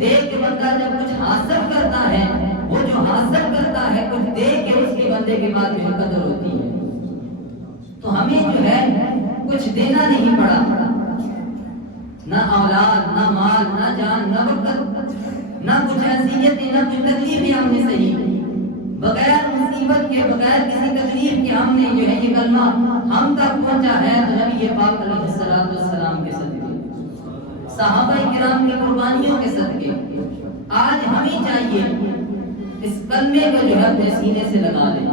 دے کے بندہ جب کچھ حاصل کرتا ہے، وہ جو حاصل کرتا ہے کچھ دے کے اس کے بندے کے بعد جو قدر ہوتی ہے. تو ہمیں جو ہے کچھ دینا نہیں پڑا، نہ اولاد، نہ مال، نہ جان، نہ وقت، نہ کچھ حیثیتیں، نہ کچھ تکلیفیں ہم نے سہی. بغیر مصیبت کے، بغیر کسی تکلیف کے ہم نے جو ہے یہ کلمہ ہم تک پہنچا ہے تو نبی پاک علیہ السلام کے صدقے، صحابہ کرام کی قربانیوں کے صدقے. آج ہمیں چاہیے اس کلمے کو جو ہے اپنے سینے سے لگا لیں.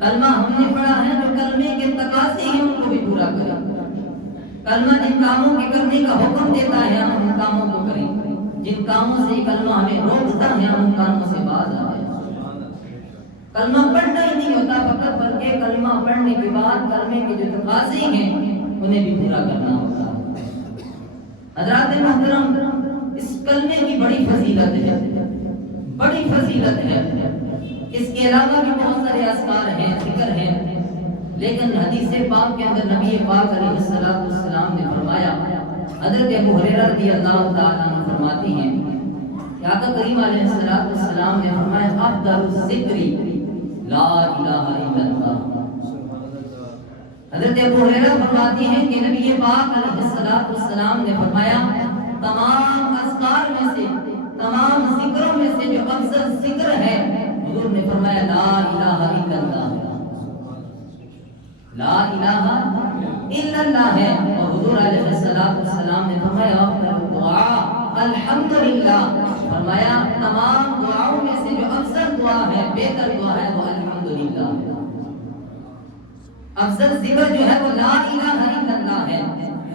کلمہ ہم نے پڑھا ہے، جو کلمے کے تقاضے ہیں ان کو بھی پورا کریں. کلمہ جن کاموں کے کرنے کا حکم دیتا ہے ہم ان کاموں کو کریں، جن کاموں سے کلمہ ہمیں روکتا ہے ہم ان کاموں سے باز آ جائیں. کلمہ پڑھنا ہی نہیں ہوتا فقط، بلکہ کلمہ پڑھنے کے بعد کلمے کے جو تقاضے ہیں انہیں بھی پورا کرنا ہوتا ہے. حضرات محترم، اس کلمے کی بڑی فضیلت ہے، بڑی فضیلت ہے. اس کے علاوہ بھی بہت سارے اذکار ہیں، ذکر ہیں، لیکن حدیث پاک کے اندر نبی پاک علیہ السلام نے فرمایا، حضرت ابو ہریرہ رضی اللہ تعالیٰ عنہ فرماتے ہیں کہ آقا کریم علیہ السلام نے فرمایا افضل الذکر لا الہ الا اللہ. حضرت ابو ہریرہ فرماتے ہیں کہ نبی پاک علیہ السلام نے فرمایا تمام اذکار میں سے، تمام ذکروں میں سے جو افضل ذکر ہے، حضور نے فرمایا لا الہ الا اللہ، لا الہ الا اللہ ہے. اور حضور علیہ السلام نے فرمایا افضل دعا الحمدللہ، فرمایا تمام دعاؤں میں سے جو افضل دعا ہے، بہتر دعا ہے وہ الحمدللہ. افضل ذکر جو ہے وہ لا الہ الا اللہ ہے،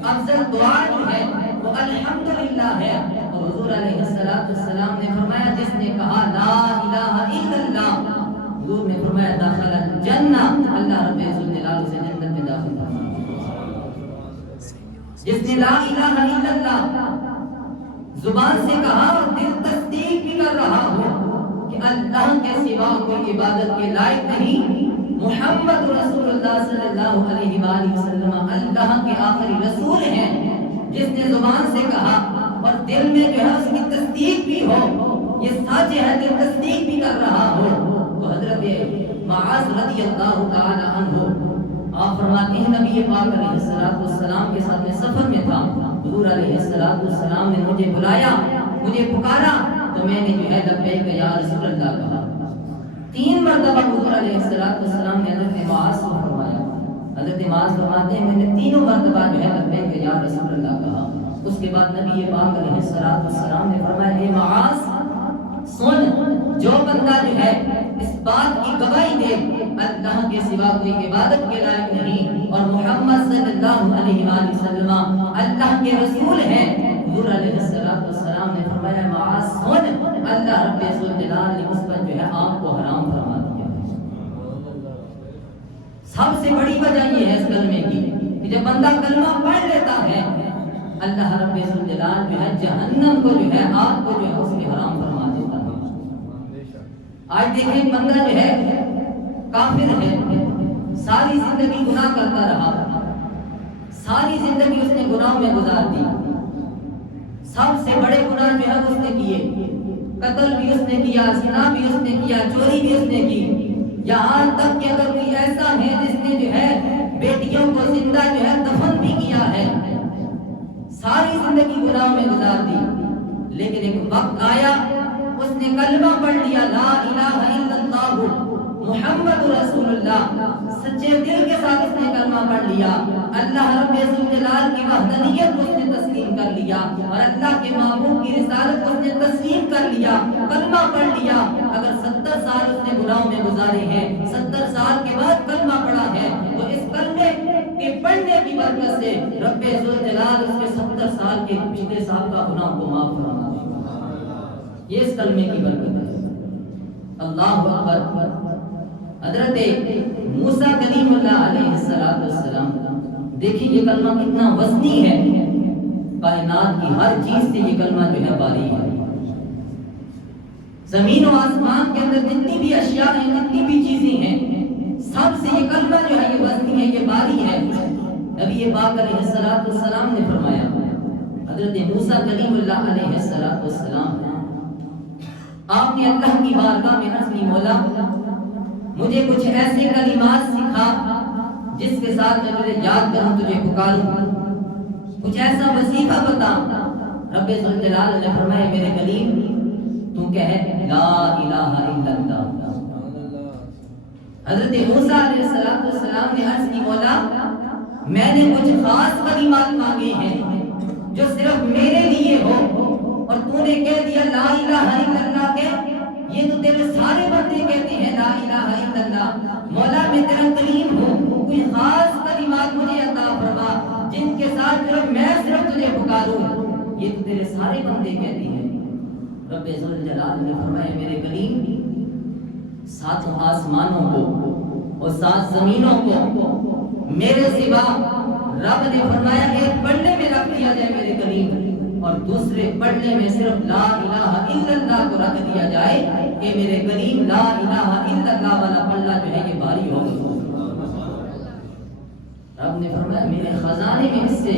افضل دعا جو ہے وہ الحمدللہ ہے. اور حضور علیہ السلام نے فرمایا جس نے کہا لا الہ الا اللہ، حضور نے فرمایا داخل الجنہ، اللہ رب العزت سے جنت میں داخل ہوگا. جس نے لا الہ الا اللہ زبان سے کہا اور دل تصدیق بھی کر رہا ہو کہ اللہ کے سوا کوئی عبادت کے لائق نہیں، محمد رسول اللہ صلی اللہ علیہ وآلہ وسلم اللہ کے آخری رسول ہیں، جس نے زبان سے کہا اور دل میں جو ہے اس کی تصدیق بھی ہو، یہ سچ ہے، دل تصدیق بھی کر رہا ہو، تو حضرت معاذ رضی اللہ تعالی عنہ آپ فرماتے ہیں نبی پاک علیہ السلام کے ساتھ میں سفر میں تھا، حضور علیہ السلام نے مجھے بلایا، مجھے پکارا تو میں نے جو ہے لبیک یا رسول اللہ کہا. 3 مرتبہ حضور علیہ السلام نے حضرت معاذ کو فرمایا. حضرت معاذ فرماتے ہیں میں نے 3 مرتبہ جو ہے لبیک یا رسول اللہ کہا. اس کے بعد نبی پاک علیہ السلام نے فرمایا اے معاذ سن، جو بندہ جو ہے اس بات کی گواہی دے اللہ کے سوا کوئی عبادت کے لائق نہیں اور محمد صلی اللہ علیہ وآلہ وسلم اللہ کے رسول ہیں، حضور علیہ السلام نے فرمایا معاذ سن، اللہ رب الجلال نے اس پر جو ہے آپ کو حرام فرما دیا. سب سے بڑی وجہ یہ ہے اس کلمے کی کہ جب بندہ کلمہ پڑھ لیتا ہے اللہ رب الجلال جو ہے جہنم کو جو ہے آگ کو جو ہے اس کے حرام فرما دیتا ہے. آج دیکھیں بندہ جو ہے کافر ہے، ساری زندگی گناہ کرتا رہا، ساری زندگی اس نے گناہوں میں گزار دی. سب سے بڑے گناہ جو ہے اس نے کیے، قتل بھی اس نے کیا، زنا بھی اس نے کیا، چوری بھی اس نے کی. یہاں تک کہ اگر کوئی ایسا ہے جس نے جو ہے بیٹیوں کو زندہ جو ہے دفن بھی کیا ہے، ساری زندگی گناہوں میں گزار دی. لیکن ایک وقت آیا اس نے کلمہ پڑھ لیا لا الہ الا اللہ محمد رسول اللہ، سچے دل کے ساتھ اس نے کلمہ پڑھ لیا، اللہ رب الجلال کی وحدانیت کو اس نے تسلیم کر لیا اور اللہ کے معبود کی رسالت کو اس نے تسلیم کر لیا، کلمہ پڑھ لیا. اگر 70 سال اس نے گناہوں میں گزارے ہیں، 70 سال کے بعد کلمہ پڑھا ہے تو اس کلمے کے پڑھنے کی برکت سے رب الجلال اس کے 70 سال کے پچھلے سال کا گناہ کو معاف فرما دے. یہ اس کلمے کی برکت ہے. اللہ اکبر. حضرت موسیٰ کلیم اللہ علیہ السلام، دیکھیں یہ کلمہ کتنا وزنی ہے، کائنات کی ہر چیز سے یہ کلمہ جو ہے باری ہے. زمین و آسمان کے اندر جتنی بھی اشیاء ہیں، جتنی بھی چیزیں ہیں، سب سے یہ کلمہ جو ہے یہ وزنی ہے، یہ باری ہے. نبی پاک علیہ السلام نے فرمایا حضرت موسیٰ کلیم اللہ علیہ السلام آپ نے اللہ کی بارگاہ میں عرض کی مولا مجھے کچھ ایسے کلمات سکھا جس کے ساتھ میں تجھے یاد کروں تجھے پکاروں، کچھ ایسا وظیفہ بتا۔ رب ذوالجلال نے فرمایا میرے کلیم تو کہے لا الہ الا اللہ۔ حضرت موسیٰ علیہ السلام نے عرض کی مولا میں نے کچھ خاص کلمات مانگے ہیں جو صرف میرے لیے ہو، اور تو نے کہہ دیا لا الہ الا اللہ کے یہ تو تیرے سارے بندے کہتے ہیں لا الہ الا اللہ۔ مولا میں تیرا کلیم ہوں، کوئی خاص کلمات مجھے عطا فرما جن کے ساتھ صرف تجھے پکاروں، یہ تو تیرے سارے بندے کہتے ہیں۔ رب ذوالجلال نے فرمایا میرے کلیم ساتوں آسمانوں کو اور سات زمینوں کو میرے سوا رب نے فرمایا ایک پڑھنے میں رکھ دیا جائے میرے کلیم، اور دوسرے پڑھنے میں صرف لا الہ الا اللہ کو رکھ دیا جائے کہ میرے کلیم لا الہ الا اللہ والا پلہ جو ہے یہ بھاری ہو گئی۔ رب نے فرمایا میرے خزانے میں اس سے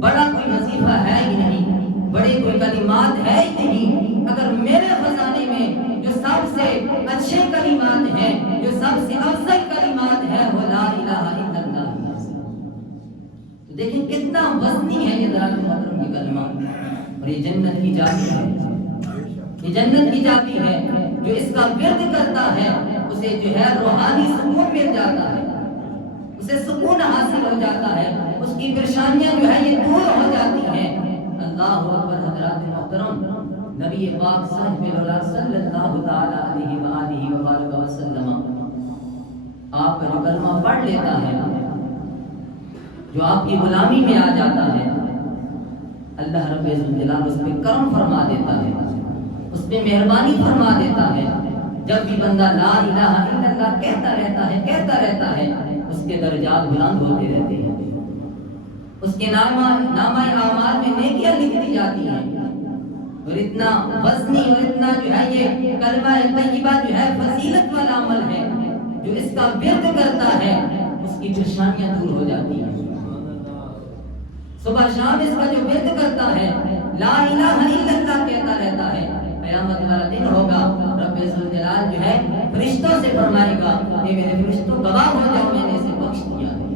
بڑا کوئی وظیفہ ہے ہی نہیں، بڑے کوئی کلمات ہے ہی نہیں۔ اگر میرے خزانے میں جو سب سے اچھے کلمات ہیں، جو سب سے افضل کلمات ہے وہ لا الہ الا اللہ۔ تو دیکھیں کتنا وزنی ہے یہ ذرات محترم کی کلمہ، اور یہ جنت کی چابی ہے، یہ جنت کی چابی ہے۔ جو اس کا ورد کرتا ہے اسے جو ہے روحانی سکون مل جاتا ہے، اسے سکون حاصل ہو جاتا ہے، اس کی پریشانیاں جو ہے یہ دور ہو جاتی ہیں۔ اللہ اکبر حضرات محترم، نبی پاک صلی اللہ تعالی علیہ وآلہ وبارک وسلم آپ کا جو کلمہ پڑھ لیتا ہے، جو آپ کی غلامی میں آ جاتا ہے، اللہ رب الجلال اس پہ کرم فرما دیتا ہے، اس پہ مہربانی فرما دیتا ہے۔ جب بھی بندہ لا الہ الا اللہ کہتا رہتا ہے اس کے درجات بلند ہوتے رہتے ہیں، اس کے نامہ اعمال میں نیکیاں لکھ دی جاتی ہیں۔ اور اتنا وزنی اور اتنا جو ہے یہ کلمہ طیبہ جو ہے فضیلت والا عمل ہے، جو اس کا ورد کرتا ہے اس کی پریشانیاں دور ہو جاتی ہیں۔ صبح شام اس کا جو ورد کرتا ہے لا الہ الا اللہ کہتا رہتا ہے، قیامت والا دن ہوگا رب ذوالجلال جو ہے فرشتوں سے فرمائے گا کہ میرے فرشتوں گواہ ہو جاؤ میں نے اسے بخش دیا ہے،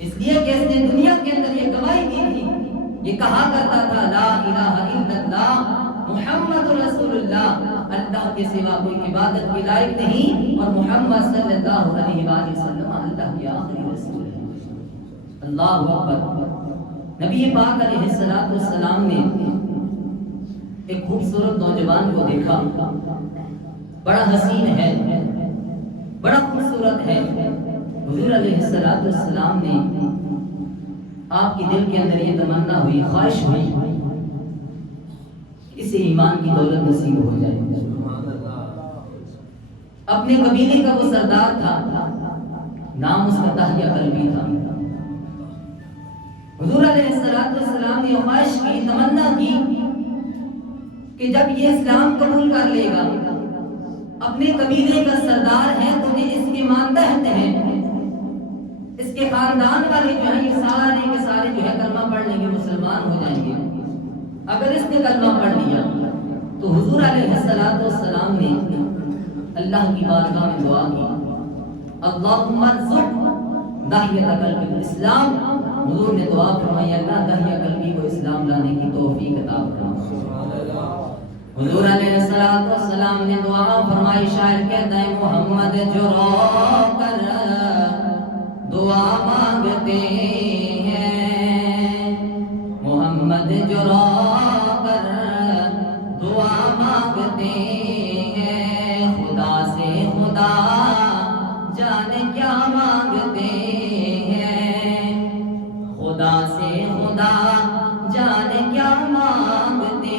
اس لیے کہ اس نے دنیا کے اندر یہ گواہی دی تھی، یہ کہا کرتا تھا لا الہ الا اللہ محمد رسول اللہ، اللہ کے سوا کوئی عبادت کے لائق نہیں، اور محمد صلی اللہ علیہ وآلہ وسلم اللہ کے آخری رسول ہے۔ اللہ اکبر۔ نبی پاک علیہ السلام نے ایک خوبصورت نوجوان کو دیکھا، بڑا حسین ہے، بڑا خوبصورت ہے۔ حضور علیہ السلام نے آپ کی دل کے اندر یہ تمنا ہوئی، خواہش ہوئی اسے ایمان کی دولت نصیب ہو جائے۔ اپنے قبیلے کا وہ سردار تھا، نام اس کا داہیہ کلبی تھا۔ حضور علیہ السلام نے خواہش کی، تمنا کی کہ جب یہ اسلام قبول کر لے گا، اپنے قبیلے کا سردار ہے، تمہیں اس کے ماتحت ہیں، اس کے خاندان والے جو ہیں یہ سارے کے سارے جو ہے کلمہ پڑھ لیں گے، مسلمان ہو جائیں گے۔ اگر اس نے کلمہ پڑھ لیا تو حضور علیہ السلام نے اللہ کی بارگاہ میں دعا کی، اللہم ارزق داہیہ قلبی الاسلام۔ حضور نے دعا فرمائی اللہ داہیہ قلبی کو اسلام لانے کی توفیق عطا فرما۔ حضور علیہ السلام نے دعا فرمائی، شاعر کہتا ہے محمد جو رو کر دعا مانگتے ہیں، محمد جو رو کر دعا مانگتے ہیں، خدا سے خدا جانے کیا مانگتے ہیں، خدا سے خدا جانے کیا مانگتے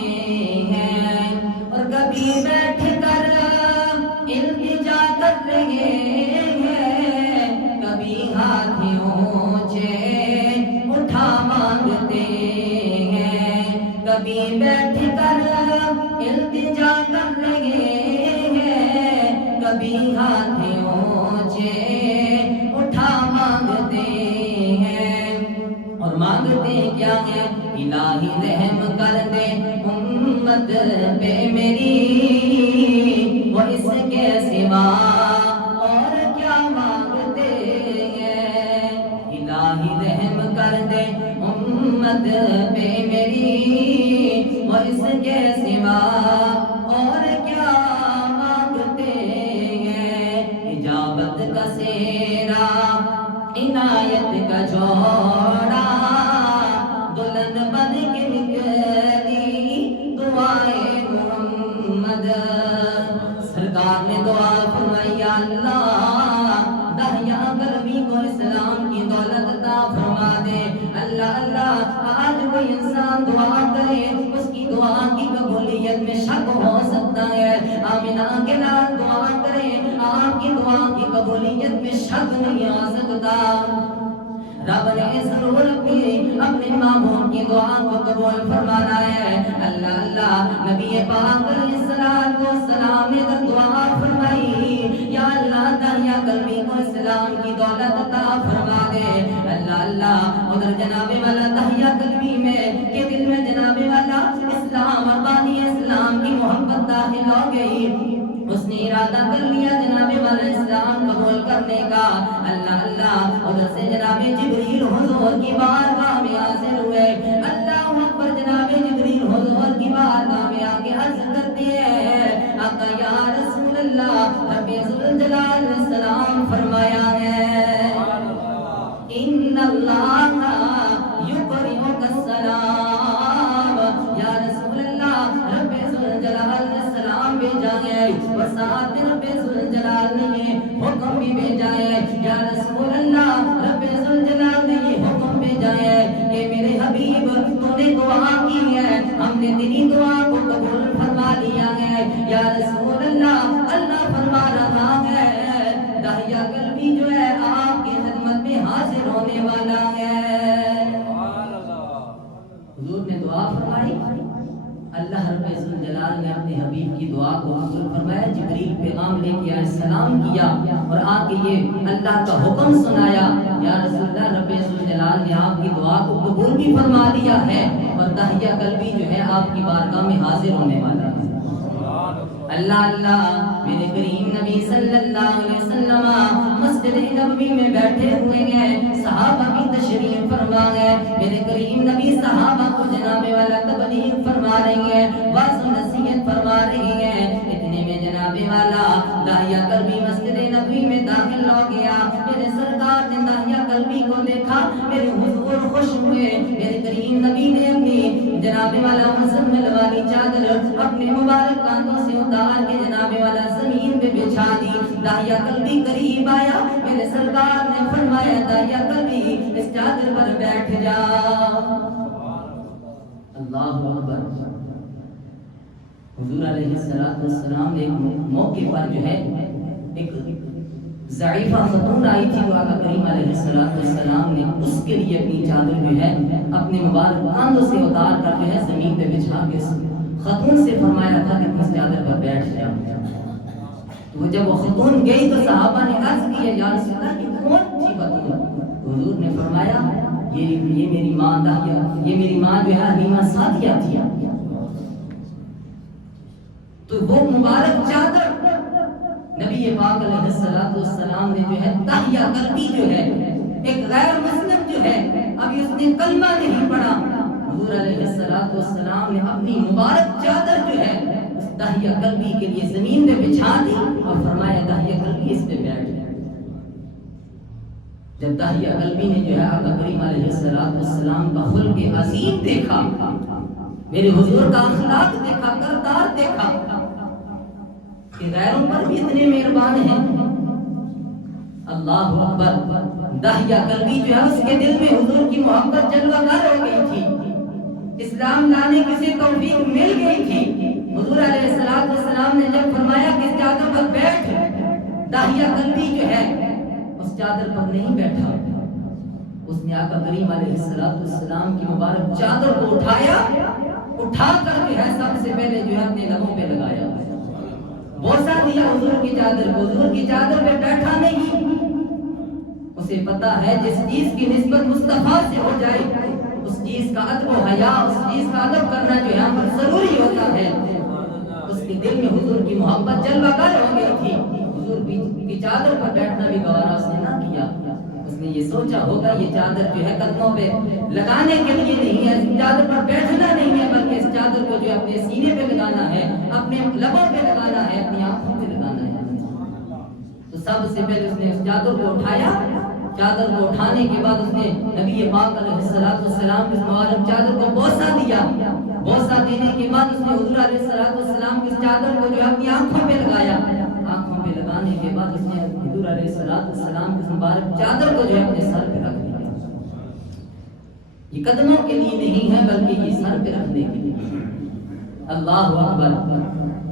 ہیں، اور کبھی بیٹھ کر التجا کر رہے ہیں، کبھی ہاتھ اونچے اٹھا مانگتے ہیں، کبھی بیٹھ کر التجا کر رہے ہیں، کبھی ہاتھ اونچے اٹھا مانگتے ہیں، اور مانگتے کیا جائیں الہی رحم کر دے امت پہ میری وہ اس کے سوا اور کیا مانگتے ہیں الہی رحم کر دے امت پہ میری وہ اس کے سوا اور کیا مانگتے ہیں اجابت کا سیرا عنایت کا جوڑا دلہن بن کے نکلی دعائے محمد سرکار نے دعا فرمائی یا اللہ دہیا قلبی کو اسلام کی دولت عطا فرما دے اللہ اللہ آج کوئی انسان دعا کرے اس کی دعا کی قبولیت میں شک ہو سکتا ہے آمینہ کے لال دعا کرے آپ کی دعا کی قبولیت میں شک نہیں آ سکتا رب نے ضرور اپنے معمول کی دعا کو قبول فرمانا ہے اللہ اللہ نبی پاک علیہ السلام نے دعا فرمائی یا اللہ دہیا قلبی کو اسلام کی دولت عطا فرما دے اللہ اللہ ادھر جناب والا دہیا قلبی میں کہ دل میں جناب والا اسلام اور بانی اسلام کی محبت داخل ہو گئی اس نے ارادہ کر لیا جناب والا اسلام قبول کرنے کا اللہ اللہ ادھر سے جناب جبریل حضور کی بارگاہ میں حاضر ہوئے اللہ اکبر جناب جبریل حضور کی بارگاہ میں آگے عرض کرتے ہیں آقا یا رسول اللہ رب ذوالجلال نے سلام فرمایا ہے ان اللہ یقرئک السلام یا رسول اللہ رب ذوالجلال نے سلام بھیجا ہے اور ساتھ رب ذوالجلال نے یہ حکم بھی بھیجا ہے یا رسول اللہ رب ذوالجلال نے یہ حکم بھیجا ہے کہ میرے حبیب تو نے دعا کی ہے ہم نے تیری دعا کو قبول فرما لیا ہے یا رسول اللہ اللہ فرما رہا ہے داہیہ قلبی جو ہے آپ کی خدمت میں حاضر ہونے والا ہے حضور نے دعا فرمائی اللہ رب ذوالجلال نے اپنے حبیب کی دعا کو قبول فرمایا جبریل پیغام لے کے آئے سلام کیا اور آ کے یہ اللہ کا حکم سنایا یا رسول اللہ رب ذوالجلال نے آپ کی دعا کو قبول بھی فرما لیا ہے اور داہیہ قلبی جو ہے آپ کی بارگاہ میں حاضر ہونے والا ہے اللہ اللہ میرے کریم نبی صلی اللہ علیہ وسلم مسجد نبوی میں بیٹھے ہوئے ہیں صحابہ کی تشریف فرما گئے میرے کریم نبی صحابہ کو جناب والا تبلیغ فرما رہی ہیں واعظ و نصیحت فرما رہی ہیں اتنے میں جناب والا داہیہ قلبی مسجد نبوی میں داخل ہو گیا میرے سرکار نے داہیہ قلبی کو دیکھا میرے حضور خوش ہوئے میرے کریم نبی نے اپنی جناب والا مزمل والی چادر اپنے مبارک کاندھوں سے اتار کے جناب والا زمین پہ بچھا دی داہیہ قلبی قریب آیا میرے سرکار نے فرمایا داہیہ قلبی اس چادر پر بیٹھ جا اللہ اکبر حضور علیہ السلام نے ایک موقع پر جو ہے ایک ضعیفہ خاتون آئی تھی وہ آقا کریم علیہ السلام نے اس کے لیے اپنی چادر جو ہے اپنے مبارک کاندھوں سے اتار کر جو ہے زمین پہ بچھا کے خاتون سے فرمایا تھا کہ اس چادر پر بیٹھ جاؤ تو جب وہ خاتون گئی تو صحابہ نے عرض کیا یا رسول اللہ یہ کون تھی خاتون حضور نے فرمایا یہ میری ماں داہیہ یہ میری ماں جو ہے حلیمہ سعدیہ تھی تو وہ مبارک چادر نبی پاک علیہ السلام نے جو ہے داہیہ قلبی جو ہے ایک غیر مسلم جو ہے ابھی اس نے کلمہ نہیں پڑھا حضور علیہ السلام نے اپنی مبارک چادر جو ہے اس داہیہ قلبی کے لیے زمین پہ بچھا دی اور فرمایا داہیہ قلبی اس پہ بیٹھ جائے جب داہیہ قلبی نے جو ہے آقا کریم علیہ السلام کا خلق عظیم دیکھا میرے حضور کا اخلاق دیکھا کردار دیکھا کہ غیروں پر بھی اتنے مہربان ہیں اللہ اکبر داہیہ قلبی جو ہے اس کے دل میں حضور کی محبت جلوہ گر ہو گئی تھی اسلام لانے کی سے توفیق مل گئی تھی حضور علیہ السلام نے جب فرمایا کہ اس چادر پر بیٹھ داہیہ قلبی جو ہے اس چادر پر نہیں بیٹھا اس نے آقا کریم علیہ السلام کی مبارک چادر کو اٹھا کر جو ہے سب سے پہلے جو ہے اپنے لبوں پہ لگایا بوسہ دیا حضور کی چادر کو حضور کی چادر پہ بیٹھا نہیں اسے پتا ہے جس چیز کی نسبت مصطفیٰ سے ہو جائے اس چیز کا ادب و حیا، اس چیز کا ادب کرنا جو یہاں پر ضروری ہوتا ہے. اس کے دل میں حضور کی محبت جلوہ گر ہو گئی تھی. حضور کی چادر پر بیٹھنا بھی گوارا اس نے نہ کیا. اس نے یہ سوچا ہوگا یہ چادر جو ہے قدموں پہ لگانے کے لیے نہیں ہے، چادر پر بیٹھنا نہیں ہے، بلکہ اس چادر کو جو اپنے سینے پہ لگانا ہے، اپنے لبوں پہ لگانا ہے، اپنی آنکھوں پہ لگانا ہے. تو سب سے پہلے اس نے اس چادر کو اٹھایا. چادر کو اٹھانے کے بعد اس نے نبی پاک علیہ السلام کی مبارک چادر کو بوسہ دیا. بوسہ دینے کے بعد اس نے حضور علیہ السلام کی چادر کو جو اپنی آنکھوں پہ لگایا. آنکھوں پہ لگانے کے بعد اس نے حضور علیہ السلام کی مبارک چادر کو جو اپنے سر پہ رکھ دیا. یہ قدموں کے لیے نہیں ہے بلکہ یہ سر پہ رکھنے کے لیے. اللہ اکبر.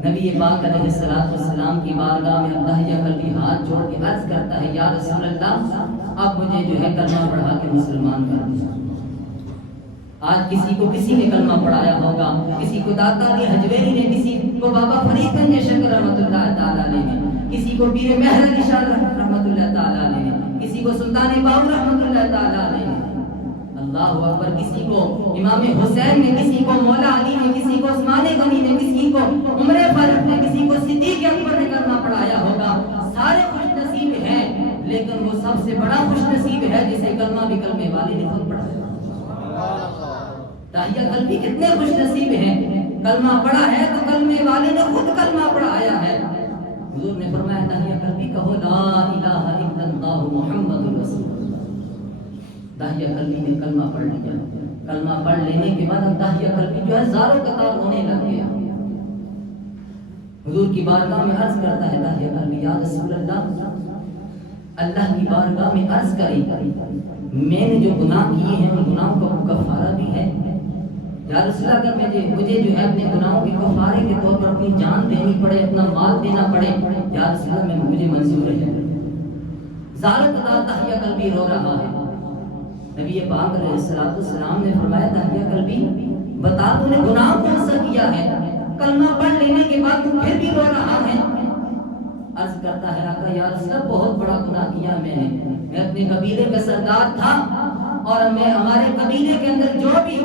نبی پاک علیہ السلام کی بارگاہ میں اللہ یا قلبی ہاتھ جوڑ کے عرض کرتا ہے یا رسول اللہ اب مجھے جو ہے کلمہ پڑھا کے مسلمان کر دیا. آج کسی کو کسی نے کلمہ پڑھایا ہوگا، کسی کو داتا علی حجویری نے، کسی کو بابا فرید گنج شکر رحمۃ اللہ تعالی علیہ نے، کسی کو پیر مہر علی شاہ رحمۃ اللہ تعالی علیہ نے، کسی کو سلطان باؤ رحمۃ اللہ تعالی علیہ نے. اللہ اکبر. کسی کو امام حسین نے، کسی کو مولا علی نے، کسی کو عثمان غنی نے، کسی کو عمر فاروق نے، کسی کو صدیق اکبر نے کلمہ پڑھایا ہوگا. سارے خوش نصیب ہیں، لیکن وہ سب سے بڑا خوش نصیب ہے جسے کلمہ بھی کلمے والے نے خود پڑھایا. داہیہ قلبی کتنے خوش نصیب ہیں. کلمہ پڑھا ہے تو کلمے والے نے خود کلمہ پڑھایا ہے. حضور نے فرمایا داہیہ قلبی کہو لا الہ الا اللہ محمد رسول اللہ. داہیہ قلبی نے کلمہ پڑھ لیا. کلمہ پڑھ لینے کے بعد داہیہ قلبی جو ہے زاروں قطار ہونے لگ گیا. حضور کی بارگاہ میں عرض کرتا ہے داہیہ قلبی یا رسول اللہ اللہ کی بارگاہ میں عرض کریں میں نے جو گناہ کیے ہیں ان گناہوں کا کفارہ بھی ہے. یا رسول اللہ اگر مجھے جو ہے اپنے گناہوں کے کفارے کے طور پر اپنی جان دینی پڑے، اپنا مال دینا پڑے، یا رسول اللہ مجھے منظور ہے. زاروں قطار داہیہ قلبی رو رہا ہے. نبی پاک علیہ السلام نے فرمایا داہیہ قلبی بتا تو نے گناہ کون سا کیا ہے؟ کلمہ پڑھ لینے کے بعد تو پھر بھی رو رہا ہے. عرض کرتا ہے آقا یا رسول اللہ بہت بڑا گناہ کیا میں نے. میں اپنے قبیلے کا سردار تھا اور میں ہمارے قبیلے کے اندر جو بھی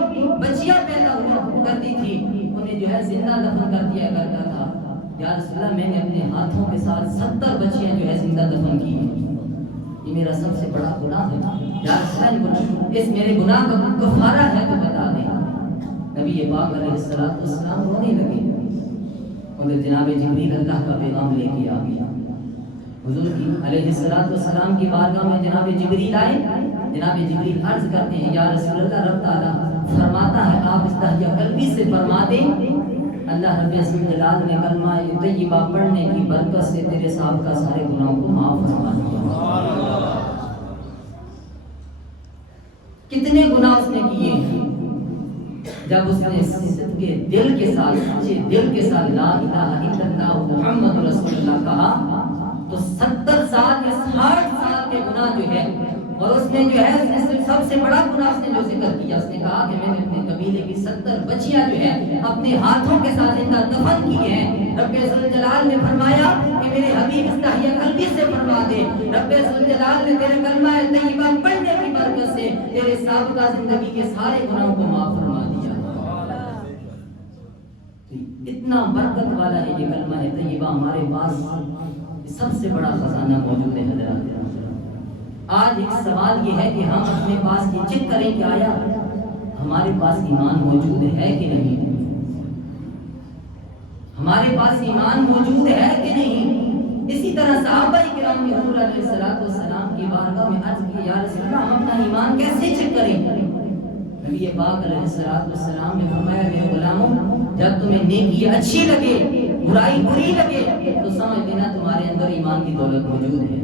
بچیاں پیدا ہوا کرتی تھی انہیں جو ہے زندہ دفن کر دیا کرتا تھا. یا رسول اللہ میں نے اپنے ہاتھوں کے ساتھ 70 بچیاں جو ہے زندہ دفن کی ہیں. یہ میرا سب سے بڑا گناہ ہے. یا رسول اللہ اس میرے گناہ کا کفارہ ہے تو بتا دیں. نبی پاک علیہ السلام رونے لگے. ادھر جناب جبریل اللہ کا پیغام لے کے آ گیا. حضور کی علیہ السلام کی بارگاہ میں جناب جبریل آئے. جناب جبریل عرض کرتے ہیں یا رسول اللہ رب تعالیٰ فرماتا ہے آپ اس داہیہ قلبی سے فرما دیں اللہ رب جلال نے کلمہ طیبہ پڑھنے کی برکت سے تیرے صاحب کا سارے گناہوں کو معاف فرما دیا. کتنے گناہ اس نے کیے ہیں. جب اس نے صدقے دل کے ساتھ سچے دل کے ساتھ لا الہ الا اللہ محمد رسول اللہ کہا تو 70 سال یا 60 سال کے گناہ جو ہے اور اس نے جو ہے سب سے بڑا گناہ اس نے جو ذکر کیا اس نے کہا کہ میں نے اپنے قبیلے کی 70 بچیاں جو ہے اپنے ہاتھوں کے ساتھ زندہ دفن کی ہیں. رب ذوالجلال نے فرمایا کہ میرے حبیب اس داہیہ قلبی سے فرما دے رب ذوالجلال نے تیرے کلمہ طیبہ پڑھنے کی برکت سے تیرے سابقہ زندگی کے سارے گناہوں کو معاف فرما دیا. اتنا برکت والا ہے یہ کلمہ طیبہ. ہمارے پاس سب سے بڑا خزانہ موجود ہے حضرات. آج ایک سوال یہ ہے کہ ہم اپنے پاس یہ چیک کریں کہ آیا ہمارے پاس ایمان موجود ہے کہ نہیں. ہمارے پاس ایمان موجود ہے کہ نہیں. اسی طرح صحابہ کرام نے حضور علیہ السلام کی بارگاہ میں عرض کی یا رسول اللہ ہم اپنا ایمان کیسے چیک کریں. نبی پاک علیہ السلام نے فرمایا میرے غلاموں جب تمہیں نیکی اچھی لگے برائی بری لگے تو سمجھ لینا تمہارے اندر ایمان کی دولت موجود ہے.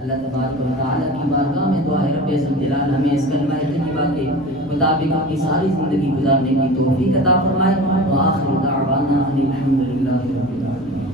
اللہ تبارک و تعالیٰ کی بارگاہ میں دعا ہے رب ذوالجلال ہمیں اس کلمہ طیبہ کے مطابق اپنی ساری زندگی گزارنے کی توفیق عطا فرمائے. وآخر دعوانا ان الحمد للہ.